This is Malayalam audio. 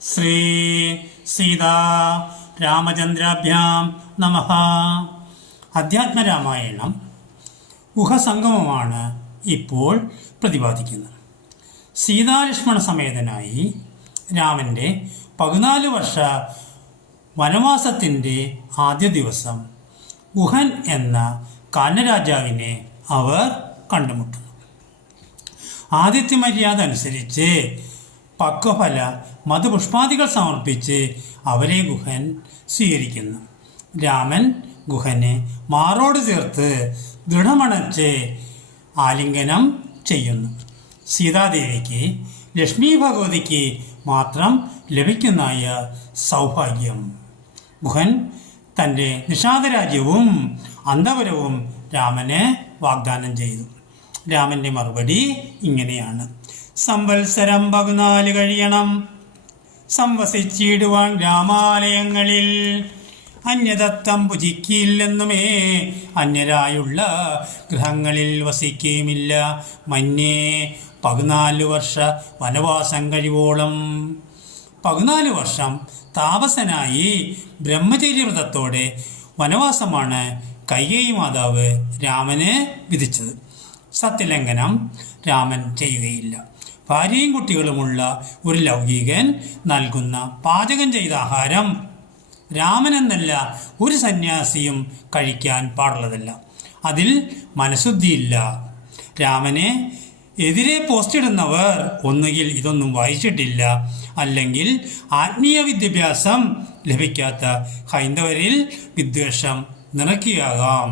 ശ്രീ സീതാ രാമചന്ദ്രാഭ്യാം നമഃ. അധ്യാത്മരാമായണം ഗുഹസംഗമമാണ് ഇപ്പോൾ പ്രതിപാദിക്കുന്നത്. സീതാലക്ഷ്മണ സമേതനായി രാമൻ്റെ 14 വർഷ വനവാസത്തിൻ്റെ ആദ്യ ദിവസം ഗുഹൻ എന്ന കാനരാജാവിനെ അവർ കണ്ടുമുട്ടുന്നു. ആദിത്യ മര്യാദ അനുസരിച്ച് പക്വഫല മധുപുഷ്പാദികൾ സമർപ്പിച്ച് അവരെ ഗുഹൻ സ്വീകരിക്കുന്നു. രാമൻ ഗുഹനെ മാറോട് ചേർത്ത് ദൃഢമണച്ച് ആലിംഗനം ചെയ്യുന്നു. സീതാദേവിക്ക് ലക്ഷ്മി ഭഗവതിക്ക് മാത്രം ലഭിക്കുന്നതായ സൗഭാഗ്യം. ഗുഹൻ തൻ്റെ നിഷാദരാജ്യവും അന്തപുരവും രാമന് വാഗ്ദാനം ചെയ്തു. രാമൻ്റെ മറുപടി ഇങ്ങനെയാണ്: സംവത്സരം 14 കഴിയണം സംവസിച്ചിടുവാൻ ഗ്രാമാലയങ്ങളിൽ, അന്യദത്തം ഭുജിക്കില്ലെന്നുമേ അന്യരായുള്ള ഗൃഹങ്ങളിൽ വസിക്കുകയുമില്ല. മന്യേ 14 വർഷ വനവാസം കഴിവോളം. 14 വർഷം താപസനായി ബ്രഹ്മചര്യവ്രതത്തോടെ വനവാസമാണ് കൈകേയി മാതാവ് രാമന് വിധിച്ചത്. സത്യലംഘനം രാമൻ ചെയ്യുകയില്ല. ഭാര്യയും കുട്ടികളുമുള്ള ഒരു ലൗകികൻ നൽകുന്ന പാചകം ചെയ്ത ആഹാരം രാമനെന്നല്ല ഒരു സന്യാസിയും കഴിക്കാൻ പാടുള്ളതല്ല. അതിൽ മനഃശുദ്ധിയില്ല. രാമനെ എതിരെ പോസ്റ്റിടുന്നവർ ഒന്നുകിൽ ഇതൊന്നും വായിച്ചിട്ടില്ല, അല്ലെങ്കിൽ ആത്മീയ വിദ്യാഭ്യാസം ലഭിക്കാത്ത ഹൈന്ദവരിൽ വിദ്വേഷം നിറയ്ക്കുകയാകാം.